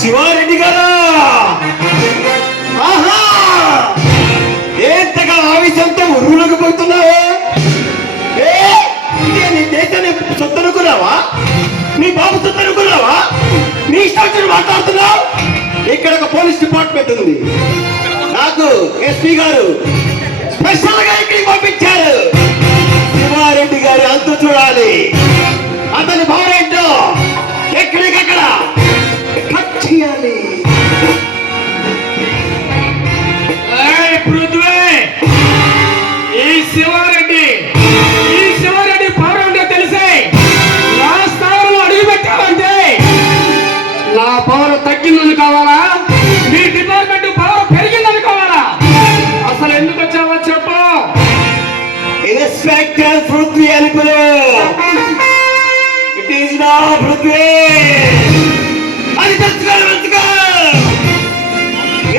శివారెడ్డి గారా, ఆహా, ఎంతగా ఆవేశంతో ఉరువులకు పోతున్నావా? నీ దేశాన్ని సొత్తు అనుకున్నావా? నీ బాబు సొత్తు అనుకున్నావా? నీ ఇష్టం మాట్లాడుతున్నావు. ఇక్కడ ఒక పోలీస్ డిపార్ట్మెంట్ ఉంది. నాకు ఎస్పీ గారు స్పెషల్ గా ఇక్కడికి పంపించారు. శివారెడ్డి గారి అంతు చూడాలి. అతని భార్యంటో ఎక్కడికక్కడ కట్ చేయాలి. ఈ శివారెడ్డి పవర్ అంటే తెలిసే నా స్థానంలో అడుగు పెట్టావంటే నా పవర్ తగ్గిందని కావాలా? మీ డిపార్ట్మెంట్ పవర్ పెరిగిందని కావాలా? అసలు ఎందుకు వచ్చావో చెప్పు. ఇన్స్పెక్టర్ పృథ్వీ అని ఇట్ ఈస్ నా పృథ్వీ అది తెలుసుకో.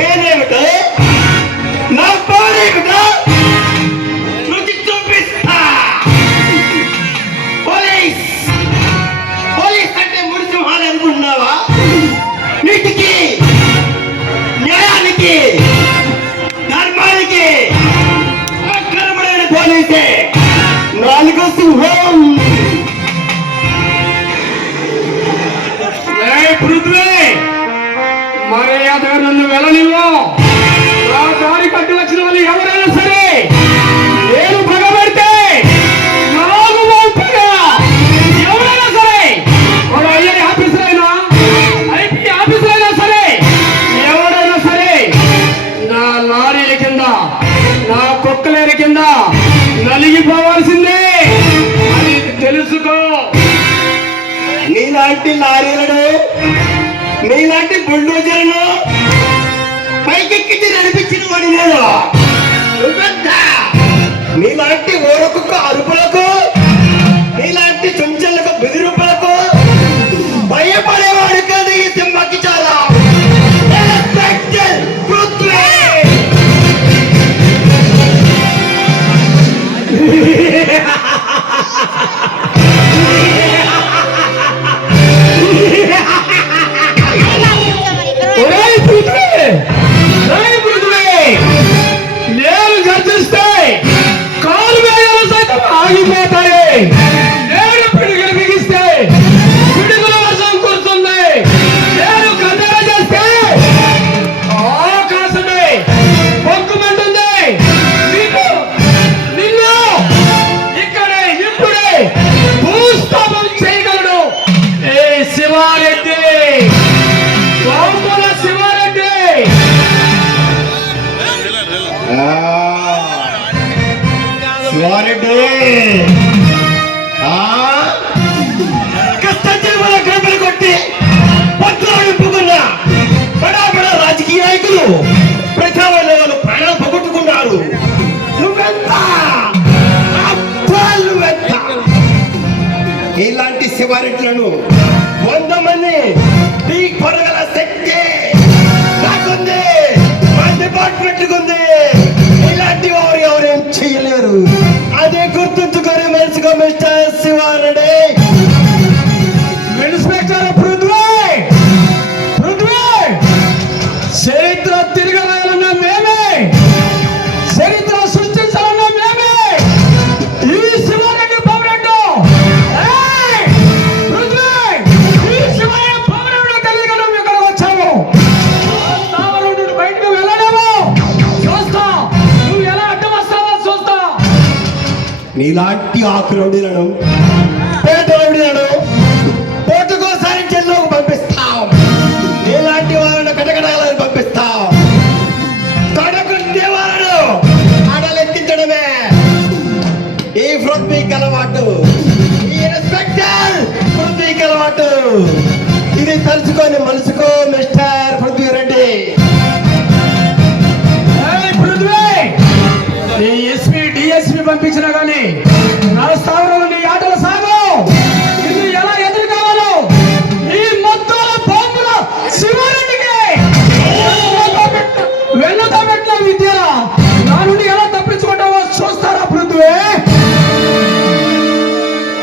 ఏమేమిటో నా పవర్ ఏమిటో రుచి చూపిస్తా. పోలీస్ అంటే మురిసింహాలు అనుకుంటున్నావా? నీటికి, న్యాయానికి, ధర్మానికి అక్కరమైన పోలీసే నాలుగో సింహం. పృథ్వీ మర్యాదగా నన్ను వెళ్ళనివ్వు. నా దారి పట్టి వచ్చిన వాళ్ళు ఎవరైనా సరే నేను పగబెడితే నాకు పంపగా ఎవరైనా సరే వాడు ఐఐ ఆఫీసర్ అయినా ఐపీ ఆఫీసర్ అయినా సరే ఎవరైనా సరే నా లారీల కింద నా కుక్కలేరి కింద నలిగిపోవాల్సిందే. అది తెలుసుకో. నీలాంటి లారీలను, నీలాంటి బుల్డోజర్లను పైకెక్కించి నడిపించిన వాడి నేను. నీలాంటి ఓరకుక్క అరుపులకు, నీలాంటి చుంచలకు బెదిరింపులకు భయపడేవాడు కాదు ఈ సింహకి. చాలా నేను గర్జిస్తే కాలు వేయలు సైతం ఆగిపోతాయి. నేను పిడుగులు బిగిస్తే పిడుగుల వర్షం కురుతుంది. నేను గద్దెల చేస్తే ఆకాశమే పొక్కుమంటుంది. నిన్ను ఇక్కడే ఇప్పుడే భూస్థాపన చేయగలడు ఏ శివారెడ్డి, శివారెడ్డి. శివారెడ్డి కష్టజీవుల గంటలు కొట్టి పత్రాలు నింపుకున్న బడా బడా రాజకీయ నాయకులు ప్రజావాళ్ళు వాళ్ళు ప్రాణాలు పోగొట్టుకున్నారు. నువ్వెంత నువ్వెంత ఇలాంటి శివారెడ్డిలను 100 మంది నీ కొరగల శక్తి నాకుంది, మా డిపార్ట్మెంట్ ఉంది. ఇలాంటి వారు ఎవరేం చెయ్యలేరు. అదే గుర్తుంచుకొని మనసుగా మిస్టర్ శివారెడ్డి. ఇన్స్పెక్టర్ పృథ్వీ, చరిత్ర తిరగరాయాలన్న మేమే, చరిత్ర సృష్టించాలన్న మేమే. ఈ శివారెడ్డి పవరెడ్డి పృథ్వీ, ఈ శివారెడ్డి పవరెడ్డి కలిగి మనం ఇక్కడికి వచ్చాము. బయటకు వెళ్ళలేము. చూస్తా నువ్వు ఎలా అడ్డం వస్తావో చూస్తా. నీలాంటి ఆకురౌడీలను, పేదరౌడీలను పోటుకోసారి జైల్లోకి పంపిస్తాం. నీలాంటి వాళ్ళను కటకటాలను పంపిస్తాం. కడకుండే వాళ్ళను అడలెత్తించడమే ఈ పృథ్వీకి అలవాటు, ఈ ఇన్స్పెక్టర్ పృథ్వీకి అలవాటు. ఇది తలుచుకొని మనసుకో.